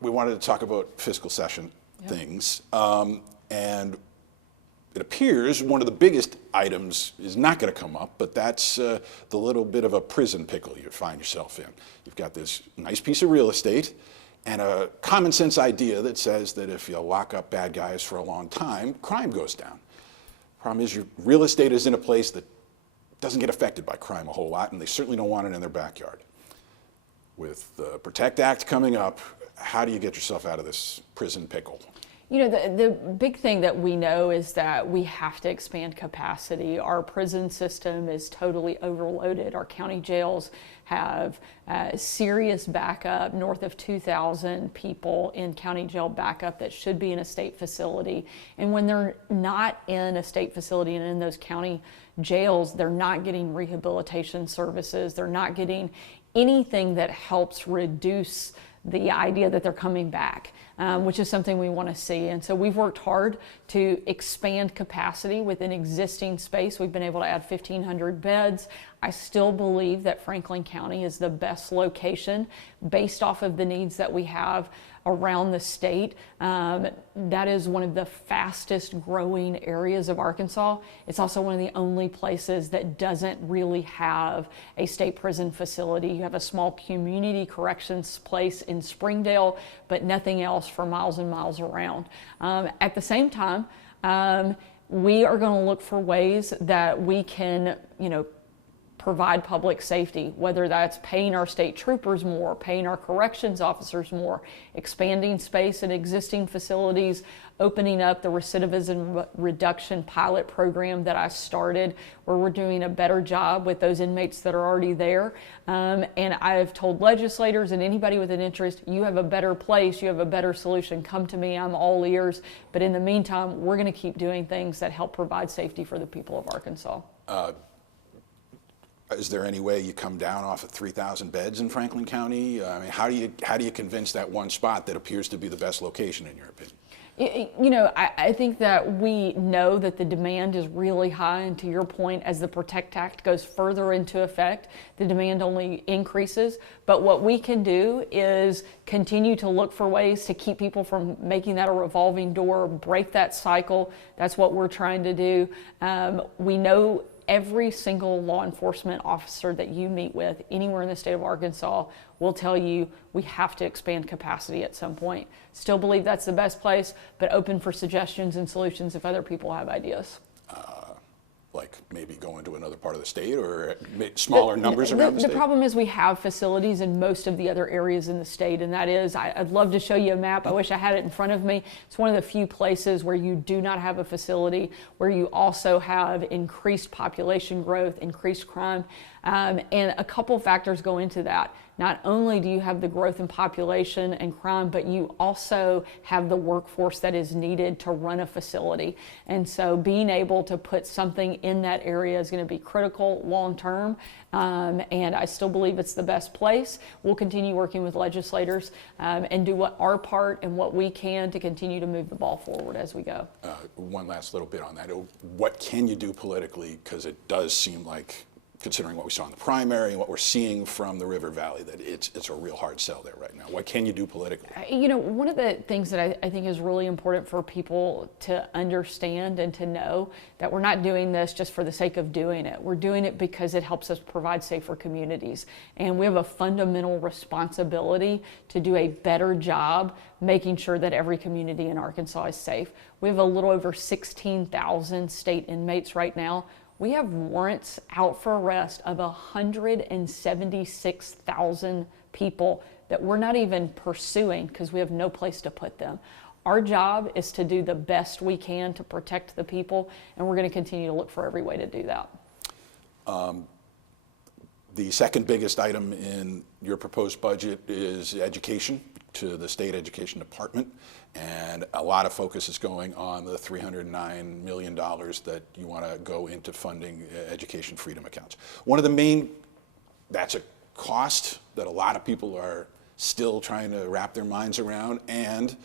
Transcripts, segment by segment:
we wanted to talk about fiscal session things. And it appears one of the biggest items is not going to come up, but that's the little bit of a prison pickle you find yourself in. You've got this nice piece of real estate and a common sense idea that says that if you lock up bad guys for a long time, crime goes down. Problem is, your real estate is in a place that doesn't get affected by crime a whole lot, and they certainly don't want it in their backyard. With the PROTECT Act coming up, how do you get yourself out of this prison pickle? You know, the big thing that we know is that we have to expand capacity. Our prison system is totally overloaded. Our county jails have serious backup, north of 2,000 people in county jail backup that should be in a state facility. And when they're not in a state facility and in those county jails, they're not getting rehabilitation services. They're not getting anything that helps reduce the idea that they're coming back, which is something we want to see. And so we've worked hard to expand capacity within existing space. We've been able to add 1,500 beds. I still believe that Franklin County is the best location based off of the needs that we have around the state. That is one of the fastest growing areas of Arkansas. It's also one of the only places that doesn't really have a state prison facility. You have a small community corrections place in Springdale, but nothing else for miles and miles around. At the same time, we are going to look for ways that we can, provide public safety, whether that's paying our state troopers more, paying our corrections officers more, expanding space in existing facilities, opening up the recidivism reduction pilot program that I started, where we're doing a better job with those inmates that are already there. And I've told legislators and anybody with an interest, you have a better place, you have a better solution, come to me, I'm all ears. But in the meantime, we're going to keep doing things that help provide safety for the people of Arkansas. Is there any way you come down off of 3,000 beds in Franklin County? I mean, how do you convince that one spot that appears to be the best location in your opinion? I think that we know that the demand is really high, and to your point, as the PROTECT Act goes further into effect, the demand only increases. But what we can do is continue to look for ways to keep people from making that a revolving door, break that cycle. That's what we're trying to do. We know every single law enforcement officer that you meet with anywhere in the state of Arkansas will tell you we have to expand capacity at some point. Still believe that's the best place, but open for suggestions and solutions if other people have ideas. Like maybe go into another part of the state or smaller numbers around the state? The problem is we have facilities in most of the other areas in the state, and that is, I'd love to show you a map. I wish I had it in front of me. It's one of the few places where you do not have a facility, where you also have increased population growth, increased crime, and a couple factors go into that. Not only do you have the growth in population and crime, but you also have the workforce that is needed to run a facility. And so being able to put something in that area is going to be critical long term. And I still believe it's the best place. We'll continue working with legislators and do our part and what we can to continue to move the ball forward as we go. One last little bit on that. What can you do politically? Because it does seem like, considering what we saw in the primary and what we're seeing from the River Valley, that it's a real hard sell there right now. What can you do politically? One of the things that I think is really important for people to understand and to know that we're not doing this just for the sake of doing it. We're doing it because it helps us provide safer communities. And we have a fundamental responsibility to do a better job making sure that every community in Arkansas is safe. We have a little over 16,000 state inmates right now. We have warrants out for arrest of 176,000 people that we're not even pursuing because we have no place to put them. Our job is to do the best we can to protect the people, and we're going to continue to look for every way to do that. The second biggest item in your proposed budget is education to the state education department, and a lot of focus is going on the $309 million that you want to go into funding education freedom accounts. One of the main, that's a cost that a lot of people are still trying to wrap their minds around, and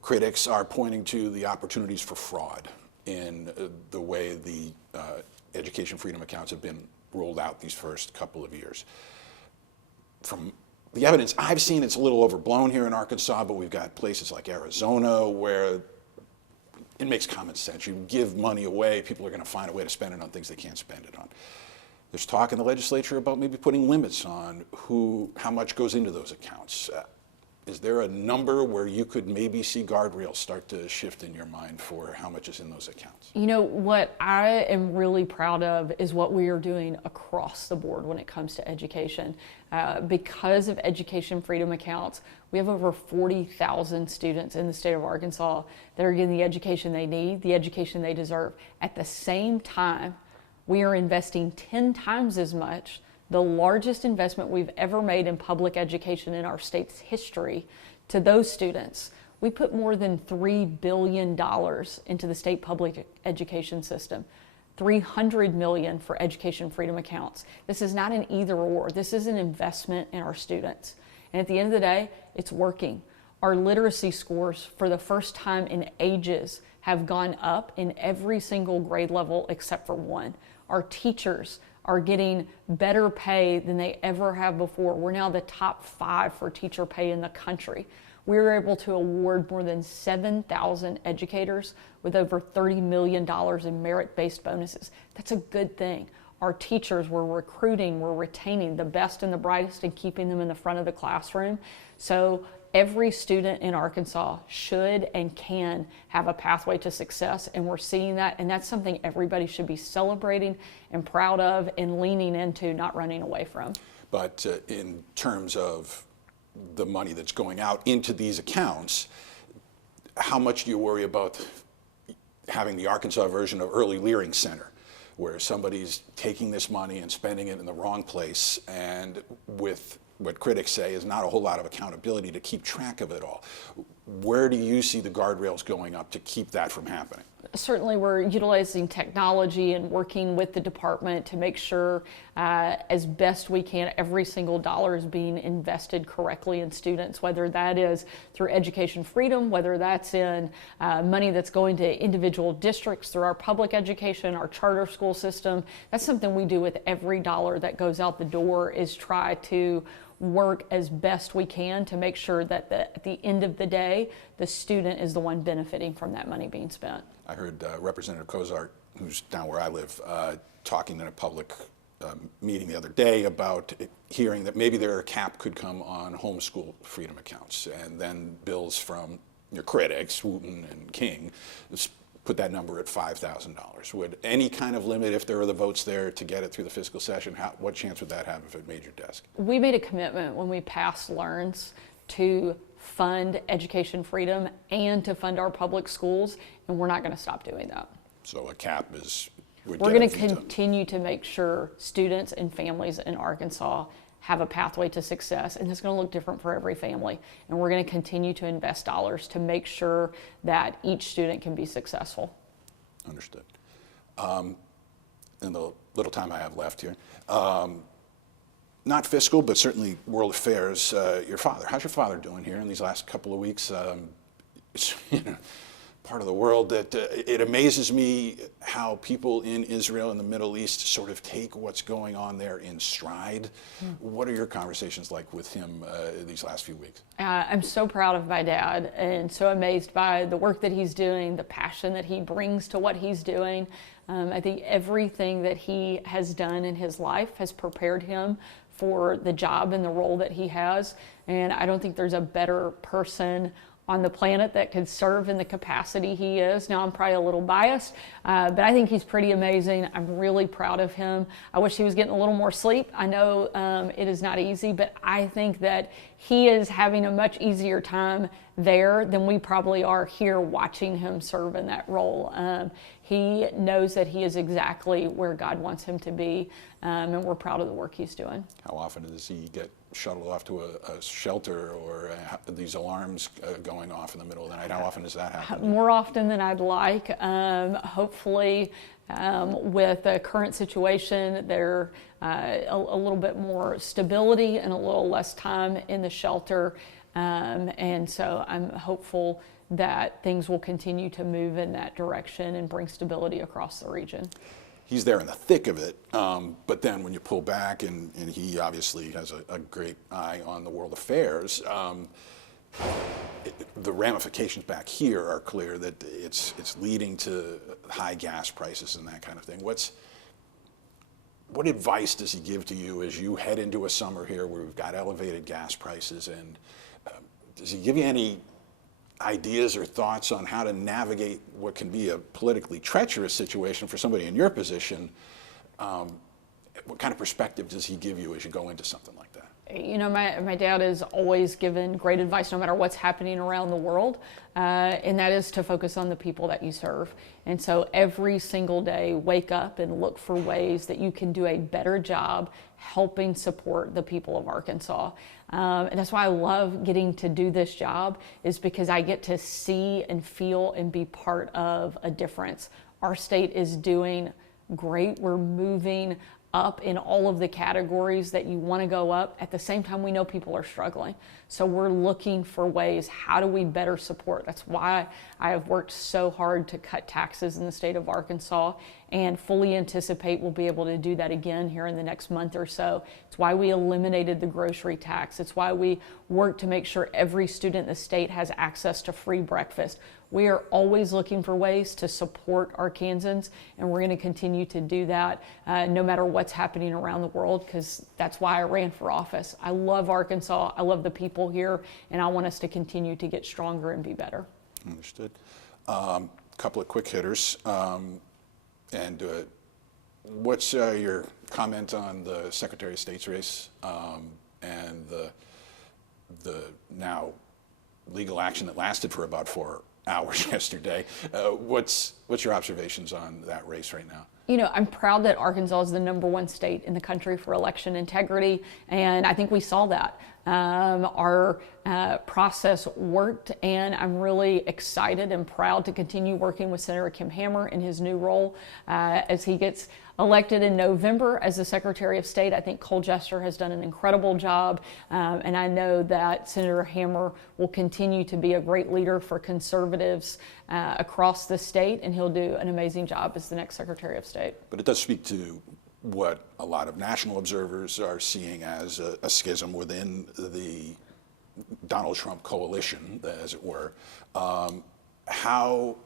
critics are pointing to the opportunities for fraud in the way the education freedom accounts have been rolled out these first couple of years. From the evidence I've seen, it's a little overblown here in Arkansas, but we've got places like Arizona where it makes common sense. You give money away, people are going to find a way to spend it on things they can't spend it on. There's talk in the legislature about maybe putting limits on how much goes into those accounts. Is there a number where you could maybe see guardrails start to shift in your mind for how much is in those accounts? You know, what I am really proud of is what we are doing across the board when it comes to education. Because of education freedom accounts, we have over 40,000 students in the state of Arkansas that are getting the education they need, the education they deserve. At the same time, we are investing 10 times as much, the largest investment we've ever made in public education in our state's history, to those students. We put more than $3 billion into the state public education system, $300 million for education freedom accounts. This is not an either or, this is an investment in our students. And at the end of the day, it's working. Our literacy scores, for the first time in ages, have gone up in every single grade level except for one. Our teachers are getting better pay than they ever have before. We're now the top 5 for teacher pay in the country. We were able to award more than 7,000 educators with over $30 million in merit-based bonuses. That's a good thing. Our teachers, we're recruiting, we're retaining the best and the brightest and keeping them in the front of the classroom. So every student in Arkansas should and can have a pathway to success, and we're seeing that, and that's something everybody should be celebrating and proud of and leaning into, not running away from. But in terms of the money that's going out into these accounts, how much do you worry about having the Arkansas version of Early Learning Center, where somebody's taking this money and spending it in the wrong place, and with what critics say is not a whole lot of accountability to keep track of it all? Where do you see the guardrails going up to keep that from happening? Certainly we're utilizing technology and working with the department to make sure as best we can every single dollar is being invested correctly in students, whether that is through education freedom, whether that's in money that's going to individual districts through our public education, our charter school system. That's something we do with every dollar that goes out the door, is try to work as best we can to make sure that at the end of the day, the student is the one benefiting from that money being spent. I heard Representative Cozart, who's down where I live, talking in a public meeting the other day about hearing that maybe a cap could come on homeschool freedom accounts, and then bills from your critics, Wooten and King, put that number at $5,000. Would any kind of limit, if there are the votes there to get it through the fiscal session, what chance would that have if it made your desk? We made a commitment when we passed LEARNS to fund education freedom and to fund our public schools, and we're not going to stop doing that. So a cap is... We're going to continue to make sure students and families in Arkansas have a pathway to success, and it's going to look different for every family. And we're going to continue to invest dollars to make sure that each student can be successful. Understood. In the little time I have left here, not fiscal, but certainly world affairs, your father. How's your father doing here in these last couple of weeks? It's, part of the world that it amazes me how people in Israel and the Middle East sort of take what's going on there in stride. What are your conversations like with him these last few weeks? I'm so proud of my dad and so amazed by the work that he's doing, the passion that he brings to what he's doing. I think everything that he has done in his life has prepared him for the job and the role that he has. And I don't think there's a better person on the planet that could serve in the capacity he is. Now, I'm probably a little biased, but I think he's pretty amazing. I'm really proud of him. I wish he was getting a little more sleep. I know it is not easy, but I think that he is having a much easier time there than we probably are here watching him serve in that role. He knows that he is exactly where God wants him to be, and we're proud of the work he's doing. How often does he get shuttled off to a shelter, or these alarms going off in the middle of the night? How often does that happen? More often than I'd like. Hopefully, with the current situation, there a little bit more stability and a little less time in the shelter. And so I'm hopeful that things will continue to move in that direction and bring stability across the region. he's there in the thick of it. But then when you pull back, and he obviously has a great eye on the world affairs, the ramifications back here are clear that it's leading to high gas prices and that kind of thing. What advice does he give to you as you head into a summer here where we've got elevated gas prices, and does he give you any ideas or thoughts on how to navigate what can be a politically treacherous situation for somebody in your position? What kind of perspective does he give you as you go into something like that? You know, my dad has always given great advice no matter what's happening around the world, and that is to focus on the people that you serve. And so every single day, wake up and look for ways that you can do a better job helping support the people of Arkansas. And that's why I love getting to do this job, is because I get to see and feel and be part of a difference. Our state is doing great. We're moving up in all of the categories that you want to go up. At the same time, we know people are struggling. So we're looking for ways, how do we better support? That's why I have worked so hard to cut taxes in the state of Arkansas, and fully anticipate we'll be able to do that again here in the next month or so. It's why we eliminated the grocery tax. It's why we work to make sure every student in the state has access to free breakfast. We are always looking for ways to support Arkansans, and we're going to continue to do that no matter what's happening around the world, because that's why I ran for office. I love Arkansas. I love the people here, and I want us to continue to get stronger and be better. Understood. Couple of quick hitters. What's your comment on the Secretary of State's race and the now legal action that lasted for about 4 hours yesterday? What's your observations on that race right now? You know, I'm proud that Arkansas is the #1 state in the country for election integrity, and I think we saw that. Our process worked, and I'm really excited and proud to continue working with Senator Kim Hammer in his new role as he gets elected in November as the Secretary of State. I think Cole Jester has done an incredible job, and I know that Senator Hammer will continue to be a great leader for conservatives across the state, and he'll do an amazing job as the next Secretary of State. But it does speak to what a lot of national observers are seeing as a schism within the Donald Trump coalition, as it were. How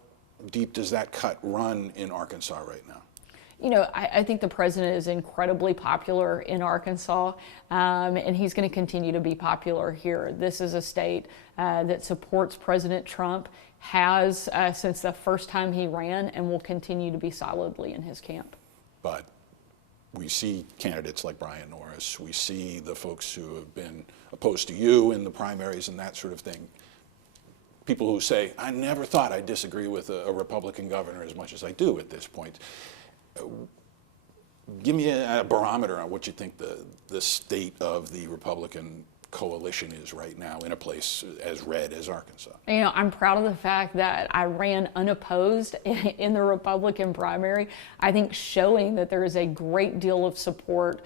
deep does that cut run in Arkansas right now? You know, I think the president is incredibly popular in Arkansas, and he's going to continue to be popular here. This is a state that supports President Trump, has since the first time he ran, and will continue to be solidly in his camp. But we see candidates like Brian Norris. We see the folks who have been opposed to you in the primaries and that sort of thing. People who say, I never thought I'd disagree with a Republican governor as much as I do at this point. Give me a barometer on what you think the state of the Republican coalition is right now in a place as red as Arkansas. You know, I'm proud of the fact that I ran unopposed in the Republican primary. I think showing that there is a great deal of support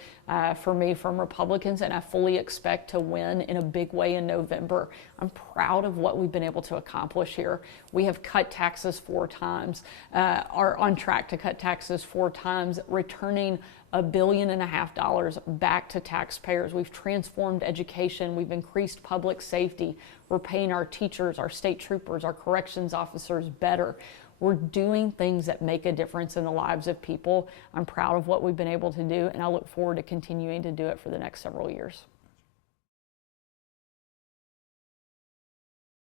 for me from Republicans, and I fully expect to win in a big way in November. I'm proud of what we've been able to accomplish here. We have cut taxes 4 times, are on track to cut taxes 4 times, returning $1.5 billion back to taxpayers. We've transformed education. We've increased public safety. We're paying our teachers, our state troopers, our corrections officers better. We're doing things that make a difference in the lives of people. I'm proud of what we've been able to do, and I look forward to continuing to do it for the next several years.